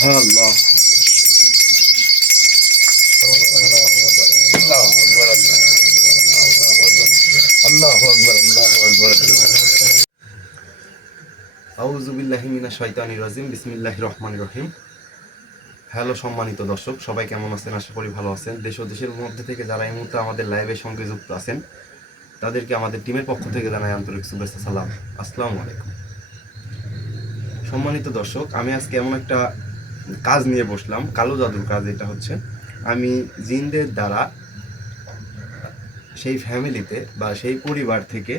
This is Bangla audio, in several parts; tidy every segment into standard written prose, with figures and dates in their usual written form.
আল্লাহ আল্লাহু আকবার আল্লাহু আকবার। আউযু বিল্লাহি মিনাশ শাইতানির রাজিম। বিসমিল্লাহির রহমানির রহিম। হ্যালো সম্মানিত দর্শক, সবাই কেমন আছেন? আশা করি ভালো আছেন। দেশ ও দেশের মধ্যে থেকে যারা এই মুহূর্তে আমাদের লাইভের সঙ্গে যুক্ত আছেন তাদেরকে আমাদের টিমের পক্ষ থেকে জানাই আন্তরিক শুভেচ্ছা, সালাম, আসসালামু আলাইকুম। সম্মানিত দর্শক, আমি আজকে এমন একটা কাজ নিয়ে বসলাম, কালো জাদুর কাজ। এটা হচ্ছে আমি জিনদের দ্বারা সেই ফ্যামিলিতে বা সেই পরিবার থেকে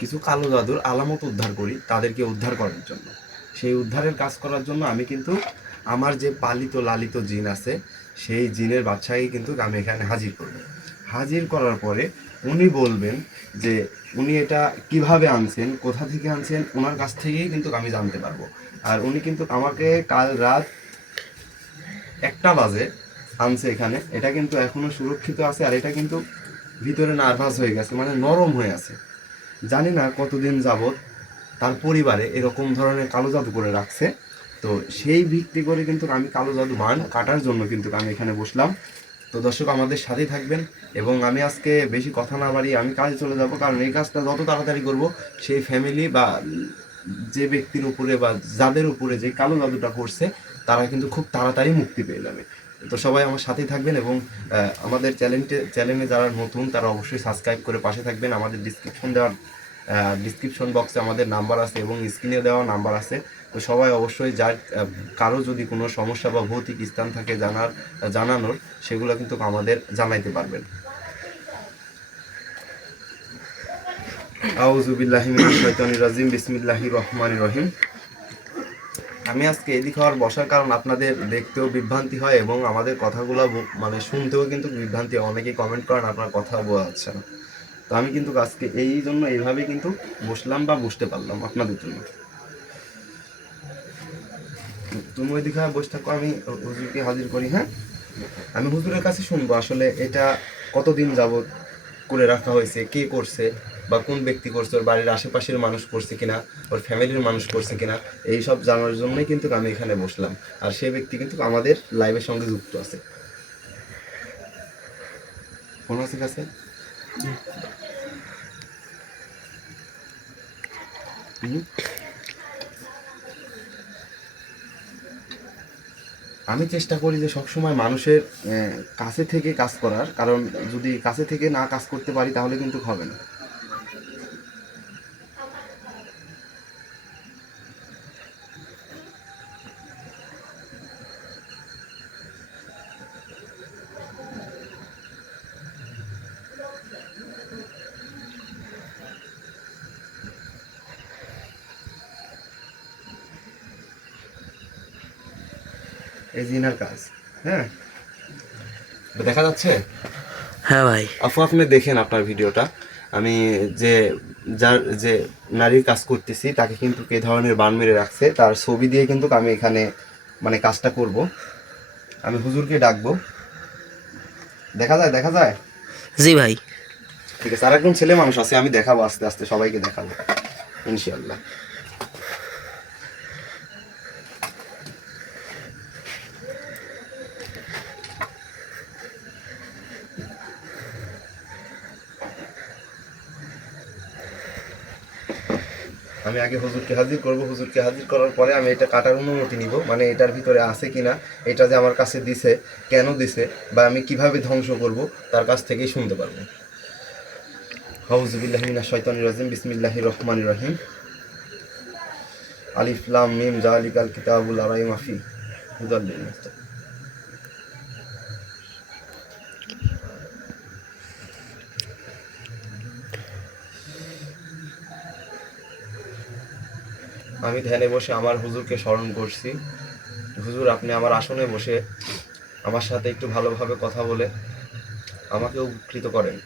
কিছু কালো জাদুর আলামত উদ্ধার করি, তাদেরকে উদ্ধার করার জন্য। সেই উদ্ধারের কাজ করার জন্য আমি কিন্তু আমার যে পালিত লালিত জিন আছে সেই জিনের বাচ্চাকে কিন্তু আমি এখানে হাজির করব। হাজির করার পরে উনি বলবেন যে উনি এটা কিভাবে আনছেন, কোথা থেকে আনছেন, ওনার কাছ থেকেই কিন্তু আমি জানতে পারবো। আর উনি কিন্তু আমাকে কাল রাত 1টা বাজে আনছে এখানে। এটা কিন্তু এখনো সুরক্ষিত আছে, আর এটা কিন্তু ভিতরে নার্ভাস হয়ে গেছে, মানে নরম হয়ে আছে। জানি না কতদিন যাবৎ তার পরিবারে এরকম ধরনের কালো জাদু করে রাখছে। তো সেই ভিত্তি করে কিন্তু আমি কালো জাদু বান কাটার জন্য কিন্তু আমি এখানে বসলাম। তো দর্শক আমাদের সাথেই থাকবেন, এবং আমি আজকে বেশি কথা না বাড়িয়ে আমি কাজে চলে যাব, কারণ এই কাজটা যত তাড়াতাড়ি করব সেই ফ্যামিলি বা যে ব্যক্তির উপরে বা যাদের উপরে যে কালো জাদুটা করছে তারা কিন্তু খুব তাড়াতাড়ি মুক্তি পেয়ে যাবে। তো সবাই আমার সাথেই থাকবেন, এবং আমাদের চ্যানেলে যারা নতুন তারা অবশ্যই সাবস্ক্রাইব করে পাশে থাকবেন। আমাদের ডিসক্রিপশন বক্সে আমাদের নাম্বার আছে এবং স্ক্রিনে দেওয়া নাম্বার আছে। তো সবাই অবশ্যই যার কারো যদি কোনো সমস্যা বা ভৌতিক স্থান থাকে জানানোর, সেগুলো কিন্তু আমাদের জানাইতে পারবেন। আউযু বিল্লাহি মিনাশ শাইতানির রাজিম। বিসমিল্লাহির রহমানির রহিম। আমি আজকে এদিকে হওয়ার বসার কারণ আপনাদের দেখতেও বিভ্রান্তি হয় এবং আমাদের কথাগুলো মানে শুনতেও কিন্তু বিভ্রান্তি হয়। অনেকেই কমেন্ট করেন আপনার কথা বোঝা যাচ্ছে না। তো আমি কিন্তু আজকে এই জন্য এইভাবে কিন্তু বসলাম বা বসতে পারলাম আপনাদের জন্য। তুমি ওইদিকে বসে থাকো, আমি হুজুরকে হাজির করি। হ্যাঁ, আমি হুজুরের কাছে শুনবো আসলে এটা কতদিন যাবৎ করে রাখা হয়েছে, কে করছে বা কোন ব্যক্তি করছে, ওর বাড়ির আশেপাশের মানুষ করছে কিনা, ওর ফ্যামিলির মানুষ করছে কিনা, এই সব জানার জন্যই কিন্তু আমি এখানে বসলাম। আর সেই ব্যক্তি কিন্তু আমাদের লাইভের সঙ্গে যুক্ত আছে। ফোন আছে কাছে? আমি চেষ্টা করি যে সবসময় মানুষের কাছে থেকে কাজ করার, কারণ যদি কাছে থেকে না কাজ করতে পারি তাহলে কিন্তু হবে না। এই জিনার কাজ। হ্যাঁ, দেখা যাচ্ছে? হ্যাঁ ভাই। আপু আপনি দেখেন আপনার ভিডিওটা। আমি যে যার যে নারীর কাজ করতেছি তাকে কিন্তু এই ধরনের বান মেরে রাখছে, তার ছবি দিয়ে কিন্তু আমি এখানে মানে কাজটা করব। আমি হুজুরকে ডাকবো। দেখা যায়? দেখা যায়? জি ভাই। ঠিক আছে, আর একজন ছেলে মানুষ আছে, আমি দেখাবো আস্তে আস্তে, সবাইকে দেখাবো ইনশাআল্লাহ। আমি আগে হুজুরকে হাজির করব। হুজুরকে হাজির করার পরে আমি এটা কাটার অনুমতি নিব, মানে এটার ভিতরে আছে কিনা, এটা যে আমার কাছে দিছে, কেন দিছে, বা আমি কিভাবে ধ্বংস করব তার কাছ থেকেই শুনতে পারবো। আউযু বিল্লাহি মিনাশ শাইতানির রাজিম। বিসমিল্লাহির রহমানির রহিম। আলিফ লাম মিম যালিকাল কিতাবুল লা রাইবা ফি হুদাল লিল মুত্তাকিন। আমি ধ্যানে বসে আমার হুজুরকে স্মরণ করছি। হুজুর, আপনি আমার আসনে বসে আমার সাথে একটু ভালোভাবে কথা বলে আমাকে উপকৃত করেন।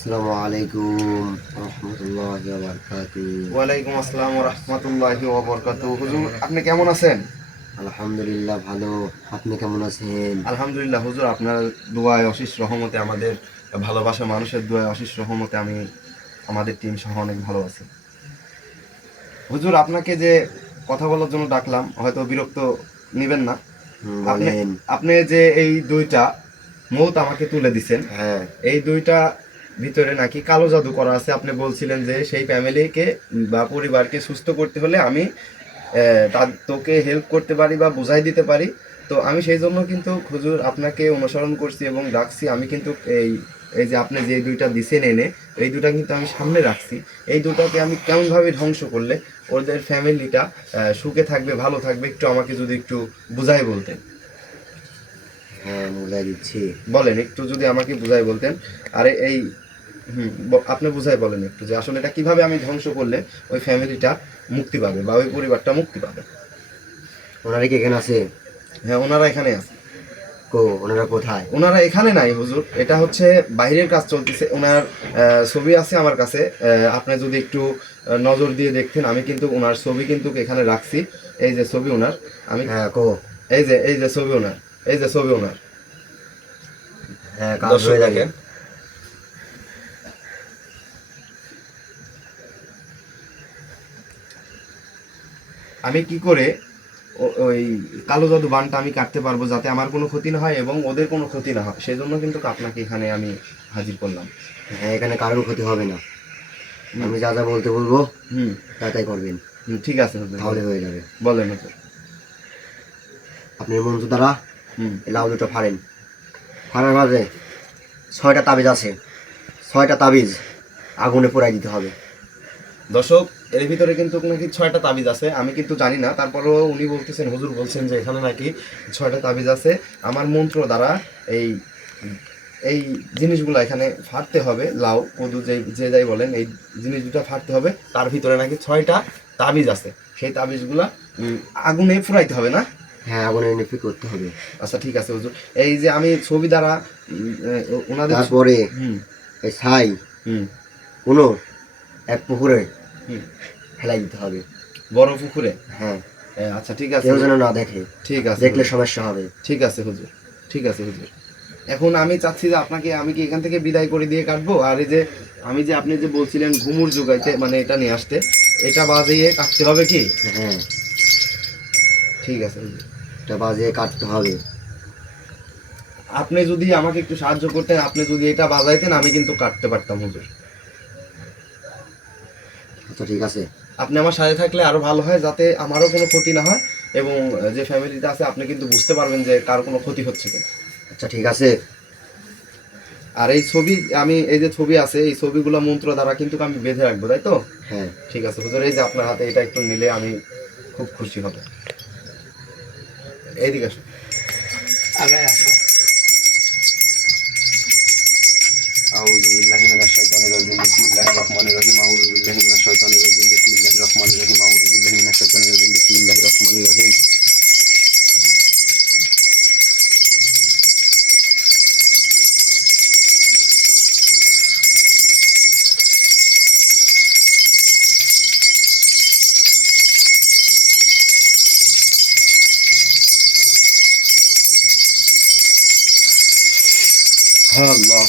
আসসালামু আলাইকুম রহমতুল্লাহি ওয়া বারাকাতুহু। ওয়ালাইকুম আসসালাম ওয়া রাহমাতুল্লাহি ওয়া বারাকাতুহু। হুজুর আপনি কেমন আছেন? আলহামদুলিল্লাহ ভালো। আপনি কেমন আছেন? আলহামদুলিল্লাহ হুজুর, আপনার দোয়ায় অশেষ রহমতে, আমাদের ভালোবাসা মানুষের দোয়ায় অশেষ রহমতে আমি আমাদের টিম সহ অনেক ভালো আছি। হুজুর, আপনাকে যে কথা বলার জন্য ডাকলাম, হয়তো বিরক্ত নেবেন না। আপনি বলেন। আপনি যে এই দুইটা মৌত আমাকে তুলে দিছেন, হ্যাঁ এই দুইটা ভিতরে নাকি কালো জাদু করা আছে। আপনি বলছিলেন যে সেই ফ্যামিলিকে বা পরিবারকে সুস্থ করতে হলে আমি তোকে হেল্প করতে পারি বা বুঝাই দিতে পারি। তো আমি সেই জন্য কিন্তু হুজুর আপনাকে অনুসরণ করছি এবং ডাকছি। আমি কিন্তু এই এই যে আপনি যে দুইটা দিছেন এনে, এই দুটা কিন্তু আমি সামনে রাখছি। এই দুটাকে আমি কেমনভাবে ধ্বংস করলে ওদের ফ্যামিলিটা সুখে থাকবে, ভালো থাকবে, একটু আমাকে যদি একটু বুঝাই বলতেন। হ্যাঁ বুঝাই দিচ্ছি। বলেন, একটু যদি আমাকে বুঝাই বলতেন। আরে এই আপনি বুঝাই বলেন একটু যে আসলে এটা কিভাবে আমি ধ্বংস করলে ওই ফ্যামিলিটা মুক্তি পাবে বা ওই পরিবারটা মুক্তি পাবে। ওনারা কি এখানে আছে? হ্যাঁ, ওনারা এখানে আছে। ওনারা কোথায়? ওনারা এখানে নাই হুজুর, এটা হচ্ছে বাইরের কাজ চলতেছে। ওনার ছবি আছে আমার কাছে, আপনি যদি একটু নজর দিয়ে দেখতেন। আমি কিন্তু ওনার ছবি কিন্তু এখানে রাখছি। এই যে ছবি ওনার, আমি হ্যাঁ এই যে ছবি ওনার, এই যে ছবি ওনার। হ্যাঁ কাজ দর্শক হয়ে যাবে। দেখেন, আমি কি করে ওই কালো জাদু বানটা আমি কাটতে পারবো যাতে আমার কোনো ক্ষতি না হয় এবং ওদের কোনো ক্ষতি না হয়, সেই জন্য কিন্তু আপনাকে এখানে আমি হাজির করলাম। হ্যাঁ এখানে কারোর ক্ষতি হবে না। আমি যা যা বলতে বলবো হুম তাই করবেন, ঠিক আছে হুজুর, তাহলে হয়ে যাবে। বলেন হুজুর। আপনি মন্ত্র দ্বারা হুম এই লাউ দুটো ফাড়েন। ফাড়ার মাঝে 6টা তাবিজ আছে, 6টা তাবিজ আগুনে পোড়াই দিতে হবে। দর্শক, এর ভিতরে কিন্তু নাকি 6টা তাবিজ আছে। আমি কিন্তু জানি না, তারপরেও উনি বলতেছেন, হুজুর বলছেন যে এখানে নাকি 6টা তাবিজ আছে। আমার মন্ত্র দ্বারা এই এই জিনিসগুলো এখানে ফাটতে হবে। লাউ কদু যে যাই বলেন, এই জিনিস দুটো ফাটতে হবে। তার ভিতরে নাকি 6টা তাবিজ আছে। সেই তাবিজগুলা আগুনে ফুরাইতে হবে না? হ্যাঁ আগুনে নিফি করতে হবে। আচ্ছা ঠিক আছে হুজুর। এই যে আমি ছবি দ্বারা ওনাদের তারপরে হুম এই ছাই হুম কোনো এক পুকুরে হুম ফেলাই দিতে হবে। বড় পুকুরে? হ্যাঁ আচ্ছা ঠিক আছে, কেউ যেন না দেখে, ঠিক আছে দেখলে হুজুর। সমস্যা হবে। ঠিক আছে হুজুর, ঠিক আছে হুজুর। এখন আমি চাচ্ছি যে আপনাকে আমি কি এখান থেকে বিদায় করে দিয়ে কাটবো? আর এই যে আমি যে আপনি যে বলছিলেন ঘুমুর জোগাইতে, মানে এটা নিয়ে আসতে, এটা বাজিয়ে কাটতে হবে কি? হ্যাঁ ঠিক আছে হুজুর। এটা বাজিয়ে কাটতে হবে। আপনি যদি আমাকে একটু সাহায্য করতেন, আপনি যদি এটা বাজাইতেন, আমি কিন্তু কাটতে পারতাম হুজুর। আচ্ছা ঠিক আছে। আপনি আমার সাথে থাকলে আরো ভালো হয়, যাতে আমারও কোনো ক্ষতি না হয় এবং যে ফ্যামিলিটা আছে আপনি কিন্তু বুঝতে পারবেন যে কার কোনো ক্ষতি হচ্ছে কিনা। আচ্ছা ঠিক আছে। আর এই ছবি, আমি এই যে ছবি আছে, এই ছবিগুলো মন্ত্র দ্বারা কিন্তু আমি বেঁধে রাখবো, তাই তো? হ্যাঁ ঠিক আছে হুজুর, এই যে আপনার হাতে এটা একটু নিলে আমি খুব খুশি হব। এইদিকে আসুন। আউযু বিল্লাহি মিনাশ শাইতানির রাজিম, বিসমিল্লাহির রহমানির রহিম, আউযু বিল্লাহি মিনাশ শাইতানির রাজিম, বিসমিল্লাহির রহমানির রহিম, আউযু বিল্লাহি মিনাশ শাইতানির রাজিম, বিসমিল্লাহির রহমানির রহিম। হ্যাঁ আল্লাহ।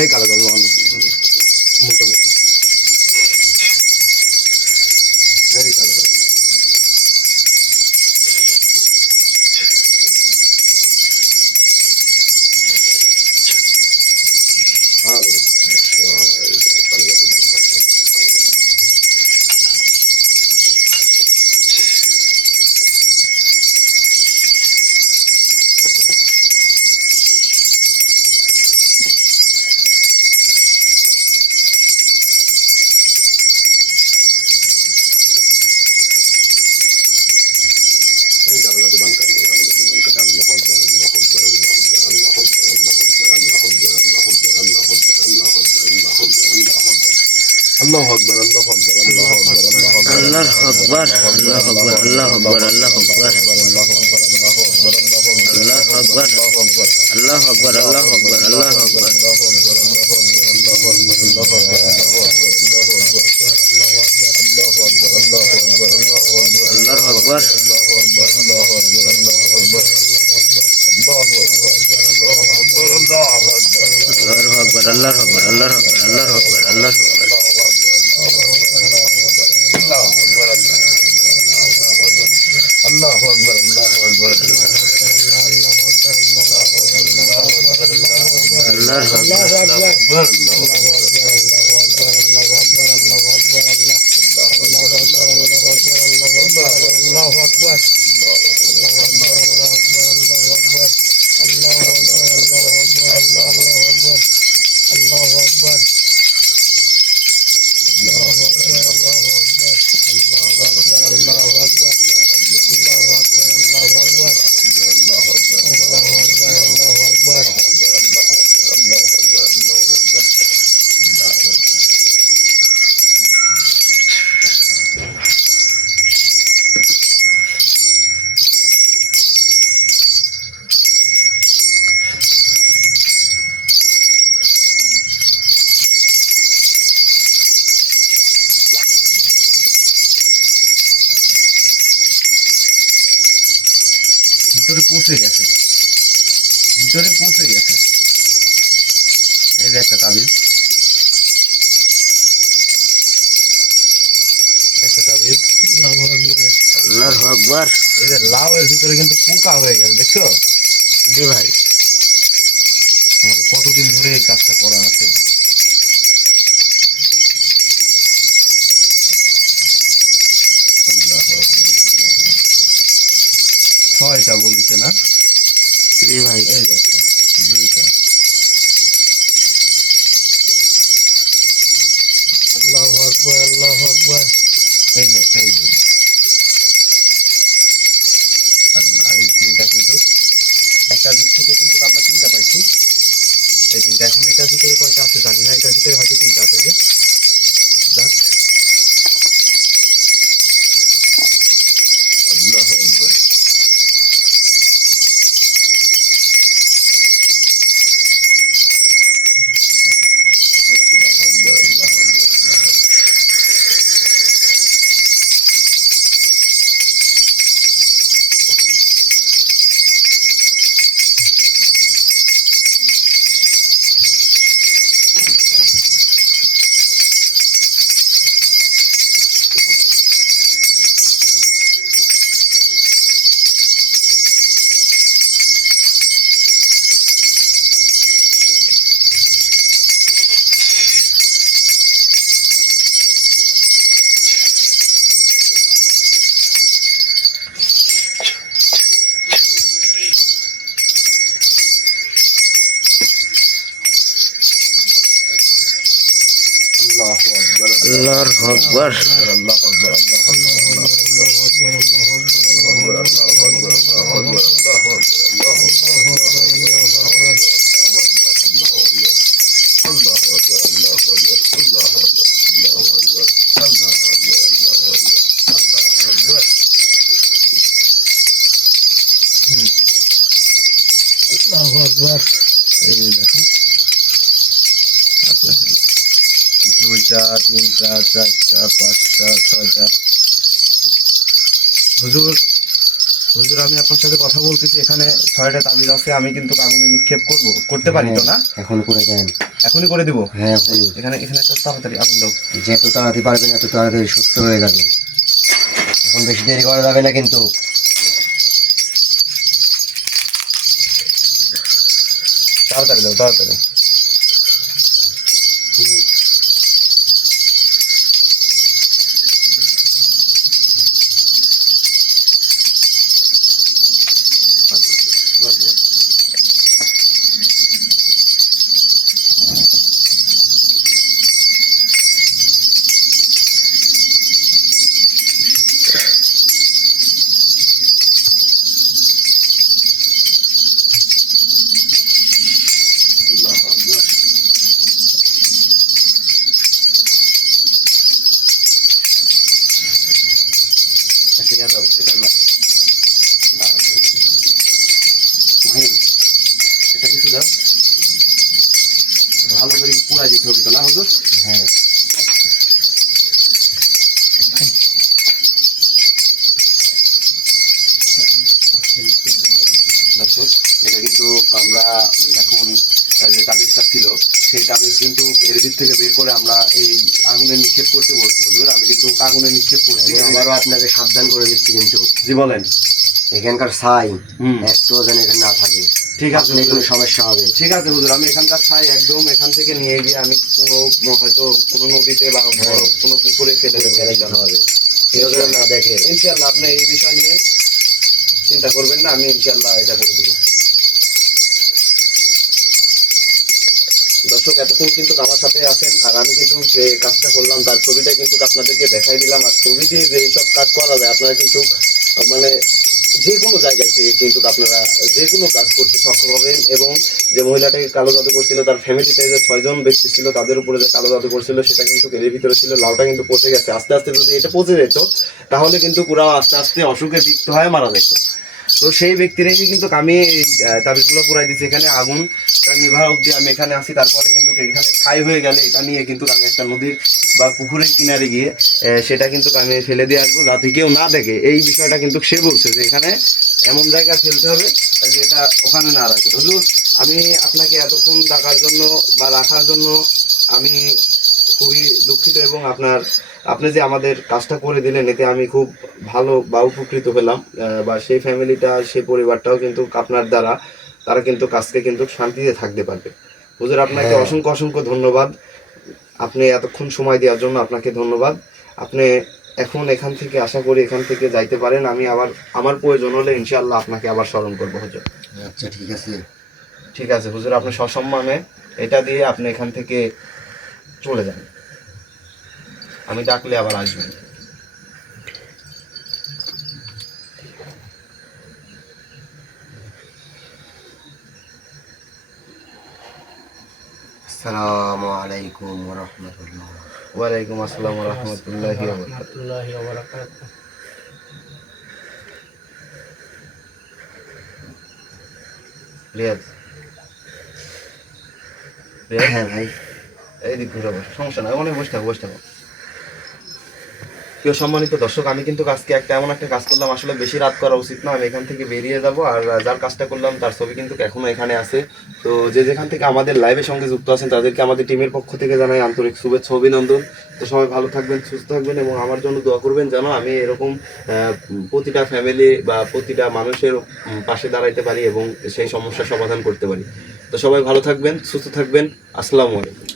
এই কালো কালো মন্ত্র বলুন। এই কালো কালো। আল্লাহু আকবার, আল্লাহু আকবার, আল্লাহু আকবার, আল্লাহু আকবার, আল্লাহু আকবার, আল্লাহু আকবার, আল্লাহু আকবার, আল্লাহু আকবার, আল্লাহু আকবার, আল্লাহু আকবার, আল্লাহু আকবার, আল্লাহু আকবার, আল্লাহু আকবার, আল্লাহু আকবার, আল্লাহু আকবার, আল্লাহু আকবার, আল্লাহু আকবার, আল্লাহু আকবার, আল্লাহু আকবার, আল্লাহু আকবার। আল্লাহু আকবার, ভিতরে পৌঁছে গেছে, ভিতরে পৌঁছে গেছে। এই যে একটা তাবিজ, একটা তাবিজ। আল্লাহু আকবার। এই যে লাউ এর ভিতরে কিন্তু পোকা হয়ে গেছে, দেখছো? জি ভাই, মানে কতদিন ধরে এই কাজটা করা আছে। আল্লাহু আকবার, আল্লাহু। 6টা বলিছে না? জি ভাই, এই যে একটা, 2টা। আল্লাহু আকবার, আল্লাহু আকবার। এই যে একটা, এই যে আল্লাহ, এই 3টা কিন্তু একটার দিক থেকে কিন্তু আমরা 3টা পাইছি। এই 3টা, এখন এটার ভিতরে কয়টা আছে জানি না, এটার ভিতরে হয়তো 3টা আছে। যে যাক, আল্লাহু আকবার। আল্লাহু আকবার, আল্লাহু আকবার। আল্লাহু আকবার, আল্লাহু আকবার, আল্লাহু আকবার, আল্লাহু আকবার, আল্লাহু আকবার। এই দেখো, 2টা, 3টা, 4টা, 5টা, 6টা। হুজুর, হুজুর, আমি আপনার সাথে কথা বলতেছি, এখানে 6টা তাবিজ আছে, আমি কিন্তু আগুনে নিক্ষেপ করতে পারি তো না? এখন করে দেন। এখনই করে দিব? হ্যাঁ এখনই। এখানে এখানে তো তাড়াতাড়ি আগুন দাও। যত তাড়াতাড়ি পারবেন এত তাড়াতাড়ি সুস্থ হয়ে যাবেন। এখন বেশি দেরি করা যাবে না কিন্তু। তাড়াতাড়ি দাও, তাড়াতাড়ি। আল্লাহ এতক্ষণ যে তাবিজটা ছিল সেই তাবিজ কিন্তু এর ভিতর থেকে বের করে আমরা এই আগুনে নিক্ষেপ করতে বলছি হুজুর। আমি কিন্তু আগুনে নিক্ষেপ করছি। আমি আবারও আপনাকে সাবধান করে দিচ্ছি কিন্তু জি বলেন। এখানকার ছাই হুম। একটু যেন এখানে না থাকে, ঠিক আছে আপনার কোনো হুজুর। সমস্যা হবে। ঠিক আছে হুজুর, আমি এখানকার ছাই একদম এখান থেকে নিয়ে গিয়ে আমি হয়তো কোনো নদীতে বা বড় কোনো পুকুরে ফেলে দেবো। ফেলে দিতে হবে, কেউ যেন না দেখে। ইনশাআল্লাহ আপনি এই বিষয় নিয়ে চিন্তা করবেন না, আমি ইনশাআল্লাহ এটা করে দেবো। দর্শক এতক্ষণ কিন্তু আমার সাথে আছেন, আর আমি কিন্তু যে কাজটা করলাম তার ছবিটা কিন্তু আপনাদেরকে দেখাই দিলাম। আর ছবি দিয়ে যে এইসব কাজ করা যায় আপনারা কিন্তু মানে যে কোনো জায়গায় থেকে কিন্তু আপনারা যে কোনো কাজ করতে সক্ষম হবেন। এবং যে মহিলাটাকে কালো জাদু করছিল তার ফ্যামিলিতে যে 6 জন ব্যক্তি ছিল তাদের উপরে যে কালো জাদু করছিল সেটা কিন্তু এর ভিতরে ছিল। লাউটা কিন্তু পচে গেছে, আস্তে আস্তে যদি এটা পচে যেত তাহলে কিন্তু পুরো আস্তে আস্তে অসুখে বিক্ত হয়ে মারা যেত। তো সেই ব্যক্তিরাই কিন্তু আমি এই তাবিজগুলো পুরাই দিচ্ছি। এখানে আগুন তার নিভা অব্দি আমি এখানে আসি, তারপরে কিন্তু এখানে ছাই হয়ে গেলে এটা নিয়ে কিন্তু আমি একটা নদীর বা পুকুরের কিনারে গিয়ে সেটা কিন্তু আমি ফেলে দিয়ে আসবো যাতে কেউ না দেখে। এই বিষয়টা কিন্তু সে বলছে যে এখানে এমন জায়গায় ফেলতে হবে যেটা ওখানে না রাখে। হুজুর আমি আপনাকে এতক্ষণ ডাকার জন্য বা রাখার জন্য আমি খুবই দুঃখিত, এবং আপনি যে আমাদের কাজটা করে দিলেন এতে আমি খুব ভালো বা উপকৃত পেলাম। বা সেই ফ্যামিলিটা সেই পরিবারটাও কিন্তু আপনার দ্বারা তারা কিন্তু কাজকে কিন্তু শান্তিতে থাকতে পারবে। হুজুর আপনাকে হ্যাঁ। অসংখ্য অসংখ্য ধন্যবাদ। আপনি এতক্ষণ সময় দেওয়ার জন্য আপনাকে ধন্যবাদ। আপনি এখন এখান থেকে আশা করি এখান থেকে যাইতে পারেন। আমি আবার আমার প্রয়োজন হলে ইনশাআল্লাহ আপনাকে আবার স্মরণ করবো হুজুর। আচ্ছা ঠিক আছে। ঠিক আছে হুজুর, আপনি সসম্মানে এটা দিয়ে আপনি এখান থেকে চলে যান, আমি ডাকলে আবার আসবেন। আসসালামু আলাইকুম ওয়া রাহমাতুল্লাহ। ওয়ালাইকুম আসসালাম ওয়া রাহমাতুল্লাহি ওয়া বারাকাতুহু। রিয়াজ, রিয়াজ হ্যাঁ ভাই। এইদিক ঘুরে বসো, সমস্যা নাই, অনেক বসে থাকো, বসে থাকো। প্রিয় সম্মানিত দর্শক, আমি কিন্তু আজকে এমন একটা কাজ করলাম, আসলে বেশি রাত করা উচিত না। আমি এখান থেকে বেরিয়ে যাব, আর যার কাজটা করলাম তার ছবি কিন্তু এখনো এখানে আছে। তো যে যেখান থেকে আমাদের লাইভের সঙ্গে যুক্ত আছেন তাদেরকে আমাদের টিমের পক্ষ থেকে জানাই আন্তরিক শুভেচ্ছা অভিনন্দন। তো সবাই ভালো থাকবেন, সুস্থ থাকবেন, এবং আমার জন্য দোয়া করবেন যেন আমি এরকম প্রতিটা ফ্যামিলি বা প্রতিটা মানুষের পাশে দাঁড়াইতে পারি এবং সেই সমস্যার সমাধান করতে পারি। তো সবাই ভালো থাকবেন, সুস্থ থাকবেন। আসসালামু আলাইকুম।